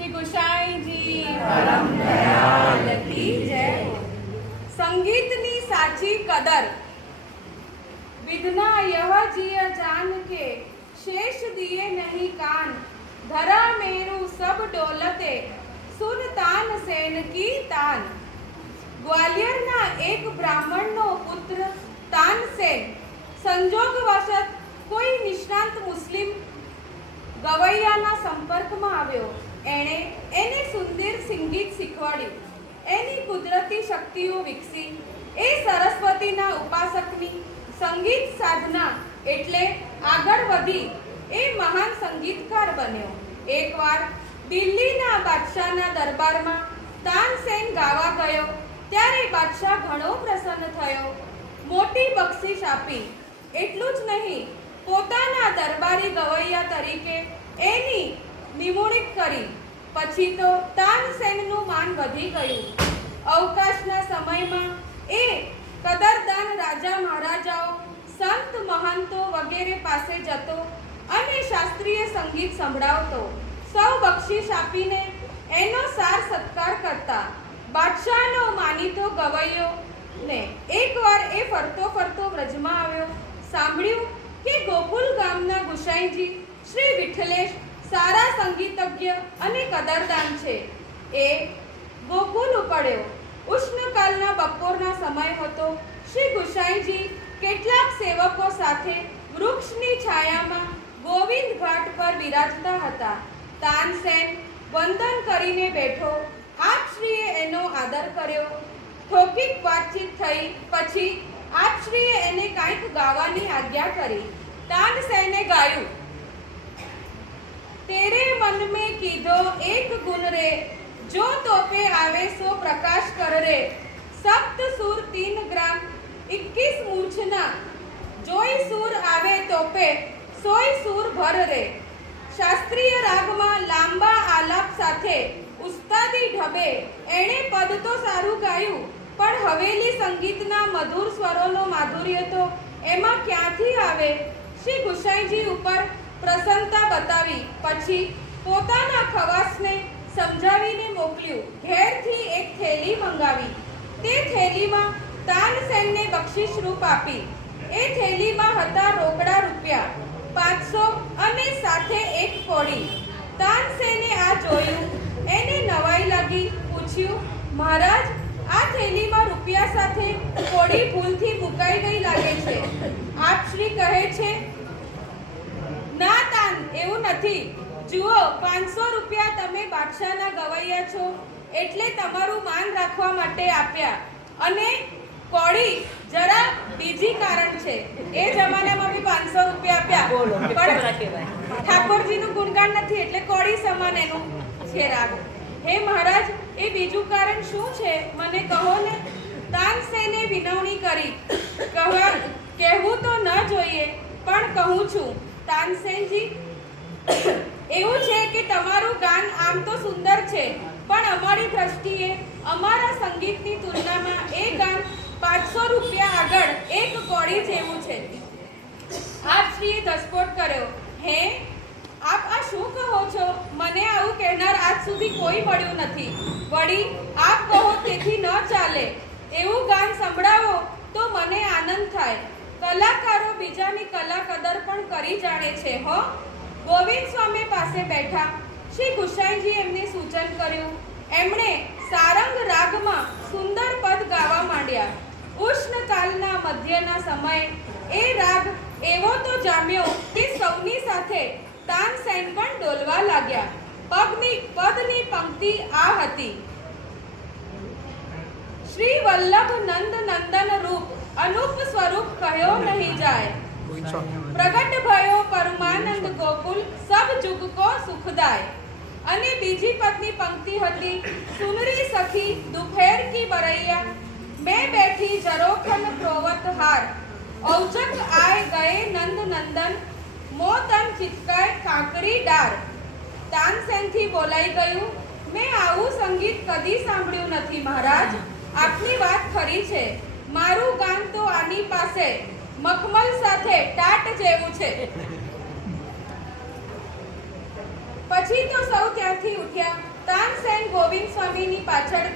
શ્રી ગુસાઈજી પરમ દયાળ કી જય। સંગીતની સાચી કદર વિધના यह जिय जान के शेष दिए नहीं कान धरा मेरू सब डोलते सुन तान सेन की तान। ગ્વાલિયરના એક બ્રાહ્મણનો પુત્ર તાનસેન સંજોગવશત કોઈ નિષ્ણાંત મુસ્લિમ ગવૈયાના સંપર્કમાં આવ્યો। એને સુંદર સંગીત શીખવાડ્યું। એની કુદરતી શક્તિઓ વિકસી। એ સરસ્વતીના ઉપાસકની સંગીત સાધના એટલે આગળ વધી એ મહાન સંગીતકાર બન્યો। એકવાર દિલ્હીના બાદશાહના દરબારમાં તાનસેન ગાવા ગયો ત્યારે બાદશાહ ઘણો પ્રસન્ન થયો। મોટી બક્ષિસ આપી। એટલું જ નહીં, પોતાના દરબારી ગવૈયા તરીકે એની નિમણૂક કરી। પછી તો તાનસેનનું માન વધી ગયું। અવકાશના સમયમાં એ કદરદાન રાજા મહારાજાઓ, સંત મહંતો વગેરે પાસે જતો અને શાસ્ત્રીય સંગીત સંભળાવતો। સૌ બક્ષિસ આપીને એનો સાર સત્કાર કરતા। બાદશાહનો માનીતો ગવૈયો ને એકવાર એ ફરતો ફરતો વ્રજમાં આવ્યો। સાંભળ્યું કે ગોકુલ ગામના ગુસાઈજી શ્રી વિઠ્ઠલેશ સારા સંગીતજ્ઞ અને કદરદાન છે। એ ગોકુલ ઉપડ્યો। ઉષ્ણકાલના બપોરના સમય હતો। શ્રી ગુસાઈજી કેટલાક સેવકો સાથે વૃક્ષની છાયામાં ગોવિંદ ઘાટ પર વિરાજતા હતા। તાનસેન વંદન કરીને બેઠો। આપશ્રીએ એનો આદર કર્યો। થોડીક વાતચીત થઈ પછી આપશ્રીએ એને કંઈક ગાવાની આજ્ઞા કરી। તાનસેને ગાયું, तेरे मन में कीधो एक गुण रे जो तोपे आवे सो प्रकाश कर रे सप्त सूर 3 ग्राम 21 मूर्छना जोई सूर आवे तोपे सोई सूर भर रे। શાસ્ત્રીય રાગમાં લાંબા આલાપ સાથે ઉસ્તાદી ઢબે એણે પદ તો સારું ગાયું, પણ હવેલી સંગીતના મધુર સ્વરોનો માધુર્ય તો એમાં ક્યાંથી આવે? શ્રી ગુસાઈજી ઉપર પ્રસન્નતા બતાવી પછી પોતાના ખવાસને સમજાવીને મોકલ્યું। ઘેરથી એક થેલી મંગાવી। તે થેલીમાં તાનસેનને બક્ષિસ રૂપ આપી। એ થેલીમાં હતા રોકડા રૂપિયા 500 અને સાથે એક કોડી। તાનસેને આ જોયું। એને નવાઈ લાગી। પૂછ્યું, મહારાજ, આ થેલીમાં રૂપિયા સાથે કોડી ભૂલથી મુકાઈ ગઈ લાગે છે। આપ શ્રી કહે છે, ના તાન, એવું નથી। જુઓ, 500 રૂપિયા તમે બાદશાહના ગવૈયા છો એટલે તમારું માન રાખવા માટે આપ્યા, અને કોડી જરા બીજી કારણ છે। એ જમાનામાં બી 500 રૂપિયા આપ્યા, પણ ઠાકોરજીનું ગુણગાન નથી એટલે કોડી સમાન એનું છે રાગ। હે મહારાજ, એ બીજું કારણ શું છે? મને કહો ને। તાનસેને વિનવણી કરી। કહેવું તો ન જોઈએ, પણ કહું છું। તાનસેનજી, એવું છે કે તમારું ગાન આમ તો સુંદર છે, પણ અમારી દ્રષ્ટિએ અમારા સંગીતની તુલનામાં એ ગાન 500 રૂપિયા આગળ એક કોડી જેવું છે। આપ શ્રીએ દસપોટ કર્યો। હે, આપ આ શું કહો છો? મને આવું કહેનાર આજ સુધી કોઈ મળ્યું નથી। વળી આપ કહો તેથી ન ચાલે। એવું ગાન સંભળાવો તો મને આનંદ થાય। કલાકારો બીજાની કલા કદર પણ કરી જાણે છે હો। ગોવિંદ સ્વામી પાસે બેઠા શ્રી ગુસાઈજી એમને સૂચન કર્યું। એમણે સારંગ રાગમાં સુંદર પદ ગાવા માંડ્યા। ઉષ્ણકાલના મધ્યના સમયે એ રાગ એવો તો જામ્યો કે સૌની સાથે તાનસેન પણ ડોલવા લાગ્યા। પદની પંક્તિ આ હતી, શ્રી વલ્લભ નંદ નંદન રૂપ અનુપ સ્વરૂપ કહ્યો નહીં જાય। પ્રગટ ભયો પરમાનંદ ગોકુલ સબ જુગ કો સુખદાય। અને બીજી પદની પંક્તિ હતી, સુનરી સખી દુપહેર કી બરૈયા મેં બેઠી જરોખન પ્રોવત હાર ઔચક આય ગયે નંદ નંદન મોતન ચિતકાય કાંકરી ડાર। તાનસેનથી બોલાઈ ગયું, મેં આવું સંગીત કદી સાંભળ્યું નથી મહારાજ। આપની વાત ખરી છે, મારું ગાન તો આની પાસે મખમલ સાથે ટાટ જેવું છે। પછી પછી તો સૌ ત્યાંથી ઉઠ્યા. તાનસેન ગોવિંદ સ્વામીની પાછળ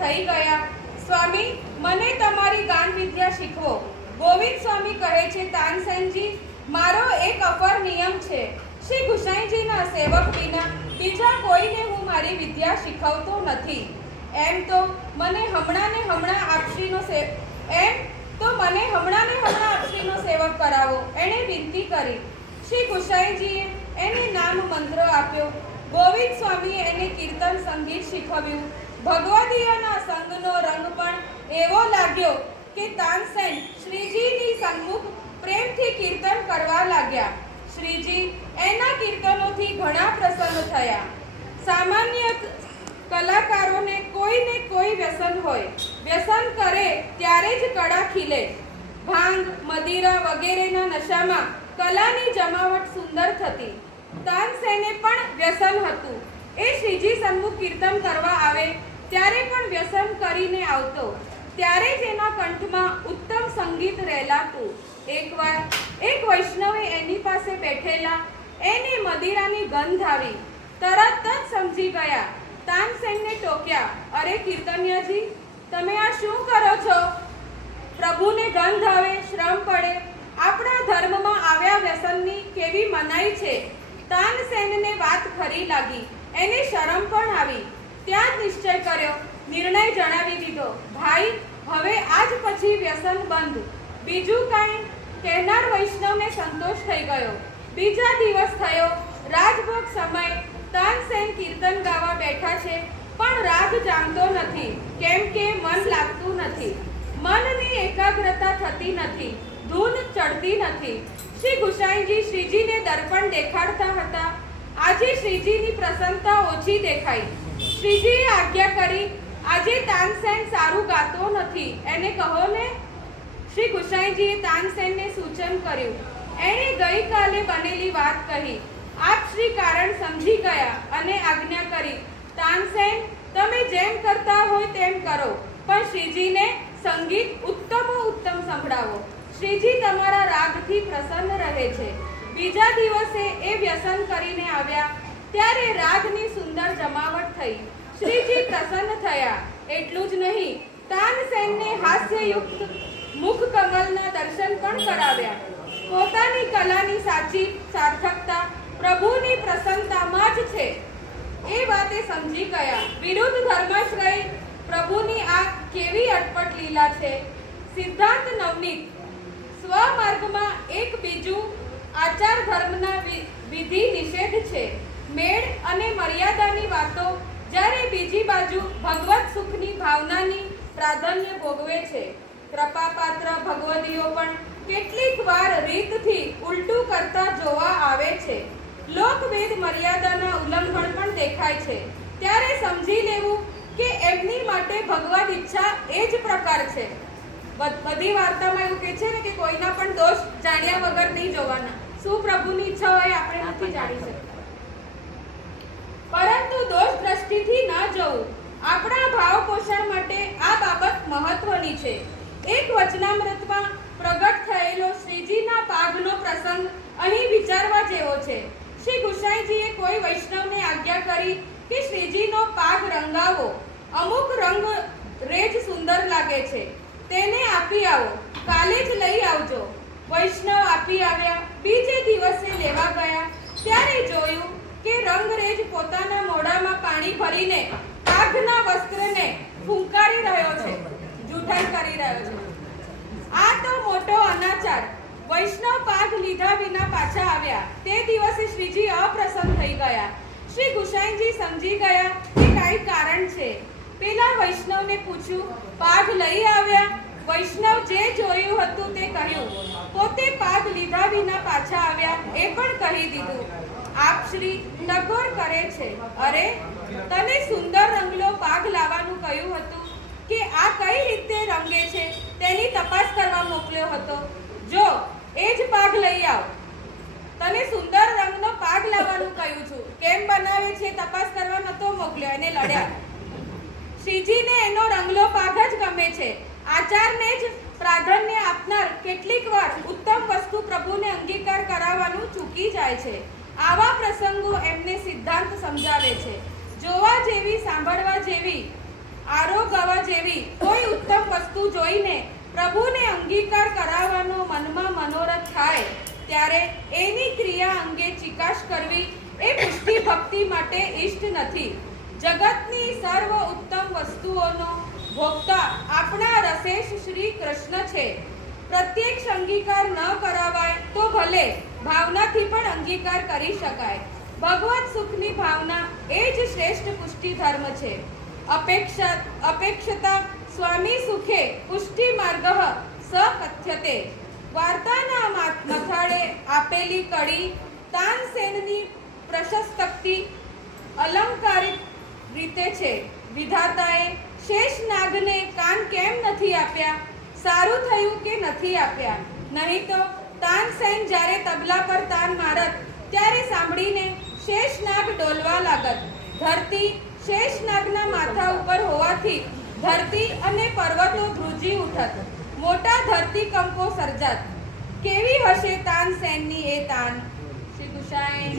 થઈ ગયા. સ્વામી, મને તમારી ગાન વિદ્યા શીખવો. ગોવિંદ સ્વામી કહે છે, તાનસેનજી, મારો એક અપર નિયમ છે. શ્રી ગુસાઈજીના સેવક વિના બીજા કોઈને હું મારી વિદ્યા શીખવતો નથી. એમ તો મને હમણાં ને હમણાં આપશ્રીનો સેવક કરાવો, એણે વિનંતી કરી. શ્રી ગુસાઈજીએ એને નામ મંત્ર આપ્યો. ગોવિંદ સ્વામીએ એને કીર્તન સંગીત શીખવ્યું. ભગવદીયના સંગનો રંગ પણ એવો લાગ્યો કે તાનસેન શ્રીજીની સન્મુખ પ્રેમથી કીર્તન કરવા લાગ્યા. શ્રીજી એના કીર્તનોથી ઘણા પ્રસન્ન થયા. સામાન્ય કલાકારોને કોઈને કોઈ વ્યસન હોય. વ્યસન કરે ત્યારે જ કળા ખીલે. ભાંગ, મદિરા વગેરેના નશામાં કલાની જમાવટ સુંદર થતી. તાનસેને પણ વ્યસન હતું. એ શ્રીજી સન્મુખ કીર્તન કરવા આવે ત્યારે પણ વ્યસન કરીને આવતો. ત્યારે જ એના કંઠમાં ઉત્તમ સંગીત રહેલાતું. એકવાર એક વૈષ્ણવે એની પાસે બેઠેલા એને મદિરાની ગંધ આવી. તરત જ સમજી ગયા. તાનસેનને ટોક્યા, અરે કીર્તન્યજી, તમે આ શું કરો છો? પ્રભુને ગંધ આવે, શ્રમ પડે. આપણા ધર્મમાં આવ્યા વ્યસનની કેવી મનાઈ છે. તાનસેનને વાત ખરી લાગી. એને શરમ પણ આવી. ત્યાં જ નિશ્ચય કર્યો, નિર્ણય જણાવી દીધો, ભાઈ, હવે આજ પછી વ્યસન બંધ. બીજું કાંઈ કહેનાર વૈષ્ણવને સંતોષ થઈ ગયો. બીજા દિવસ થયો. રાજભોગ સમય. તાનસેન કીર્તન ગાવા બેઠા છે, પણ રાગ જાણતો નથી. કેમ કે મન લાગતું નથી. મનની એકાગ્રતા થતી નથી. ધૂન ચડતી નથી. શ્રી ગુસાઈજી શ્રીજીને દર્પણ દેખાડતા હતા. આજે શ્રીજીની પ્રસન્નતા ઓછી દેખાઈ. શ્રીજીએ આજ્ઞા કરી, આજે તાનસેન સારું ગાતો નથી, એને કહો ને. શ્રી ગુસાઈજીએ તાનસેનને સૂચન કર્યું. એણે ગઈકાલે બનેલી વાત કહી. આપ શ્રી કારણ સમજી ગયા અને આજ્ઞા કરી, તાનસેન, તમે જેમ કરતા હોય તેમ કરો, પણ શ્રીજીને સંગીત ઉત્તમ સંભળાવો. શ્રીજી તમારા રાગથી પ્રસન્ન રહે છે. બીજા દિવસે એ વ્યસન કરીને આવ્યા ત્યારે રાગની સુંદર જમાવટ થઈ. શ્રીજી પ્રસન્ન થયા. એટલું જ નહીં, તાનસેનને હાસ્યયુક્ત મુખ કમલના દર્શન પણ કરાવ્યા. પોતાની કલાની સાચી સાર્થકતા પ્રભુની પ્રસન્નતામાં જ છે એ વાતે સમજી ગયા. વિરુદ્ધ ધર્માશ્રય પ્રભુની આ કેવી અટપટ લીલા છે. સિદ્ધાંત નવનીત. સ્વમાર્ગમાં એક બીજું આચાર ધર્મના વિધિ નિષેધ છે. મેળ અને મર્યાદાની વાતો, જ્યારે બીજી બાજુ ભગવત સુખની ભાવનાની પ્રાધાન્ય ભોગવે છે. કૃપાપાત્ર ભગવદીઓ પણ કેટલીક વાર રીતથી ઉલટું કરતા જોવા આવે છે. લોકવેદ મર્યાદાના ઉલ્લંઘન પણ દેખાય છે. ત્યારે સમજી લેવું કે એમની માટે ભગવદ ઈચ્છા એ જ પ્રકાર છે. બધી વાર્તામાં એવું કહે છે ને કે કોઈના પણ દોષ જાણ્યા વગર નહીં જોવાના. શું પ્રભુની ઈચ્છા હોય આપણે નથી જાણી શકતા, પરંતુ દોષ દ્રષ્ટિથી ન જોવું. આપણા ભાવ પોષણ માટે આ બાબત મહત્વની છે. એક વચનામૃતમાં પ્રગટ થયેલો શ્રીજીના પાઘનો પ્રસંગ અહીં વિચારવા જેવો છે. શ્રી ગુસાઈજીએ કોઈ વૈષ્ણવને આજ્ઞા કરી કે શ્રીજીનો પાઘ રંગાવો. અમુક રંગ રેજ સુંદર લાગે છે, તેને આપી આવો. કાલે જ લઈ આવજો. વૈષ્ણવ આપી આવ્યા. બીજે દિવસે લેવા ગયા ત્યારે જોયું કે રંગરેજ પોતાના મોઢામાં પાણી ભરીને પાઘના વસ્ત્રને ફૂંકારી રહ્યો છે, જૂઠાણ કરી રહ્યો છે. આ તો મોટો અનાચાર. વૈષ્ણવ પાઘ લીધા વિના પાછા આવ્યા. તે દિવસે શ્રીજી અપ્રસન્ન થઈ ગયા. શ્રી ગુસાઈજી સમજી ગયા કે કાંઈ કારણ છે. પેલા વૈષ્ણવને પૂછ્યું, પાઘ લઈ આવ્યા? વૈષ્ણવ જે જોયું હતું તે કહ્યું. પોતે પાઘ લીધા વિના પાછા આવ્યા એ પણ કહી દીધું. આપ શ્રી ટકોર કરે છે. અરે, તને સુંદર રંગલો પાઘ લાવવાનું કહ્યું હતું કે આ કઈ રીતે રંગે છે તેની તપાસ કરવા મોકલ્યો હતો. જો એ જ પાઘ લઈ આવ. તને સુંદર રંગનો પાઘ લાવવાનું કહ્યું છું, કેમ બનાવે છે તપાસ કરવા નતો મોકલ્યો. એને લડ્યા. શ્રીજીને એનો રંગલો પાઘ જ ગમે છે. આચારને જ પ્રાધાન્ય આપનાર કેટલીક વાર ઉત્તમ વસ્તુ પ્રભુને અંગીકાર કરાવવાનું ચૂકી જાય છે. આવા પ્રસંગો એમને સિદ્ધાંત સમજાવે છે. જોવા જેવી, સાંભળવા જેવી, આરોગવા જેવી કોઈ ઉત્તમ વસ્તુ જોઈને પ્રભુને અંગીકાર કરાવવાનો મનમાં મનોરથ થાય ત્યારે એની ક્રિયા અંગે ચિકાશ કરવી એ પુષ્ટિ ભક્તિ માટે ઇષ્ટ નથી. જગતની સર્વ ઉત્તમ વસ્તુઓનો ભોગતા આપણા રસેશ શ્રી કૃષ્ણ છે. પ્રત્યક્ષ અંગીકાર ન કરાવાય તો ભલે ભાવનાથી પણ અંગીકાર કરી શકાય. ભગવત સુખની ભાવના એ જ શ્રેષ્ઠ પુષ્ટિ ધર્મ છે. અપેક્ષતા સ્વામી સુખે પુષ્ટિ માર્ગ સ કથ્યતે. વાર્તાના મથાળે આપેલી કડી તાનસેનની પ્રશસ્તક્તિ અલંકારિક રીતે છે. વિધાતાએ શેષનાગને કાન કેમ નથી આપ્યા? સારું થયું કે નથી આપ્યા, નહીં તો તાનસેન જ્યારે તબલા પર તાન મારત ત્યારે સાંભળીને શેષનાગ ડોલવા લાગત. ધરતી શેષનાગના માથા ઉપર હોવાથી ધરતી અને પર્વતો ધ્રુજી ઉઠત. મોટા ધરતીકંપો સર્જાત. કેવી હશે તાનસેનની એ તાન? શ્રી ગુસાઈ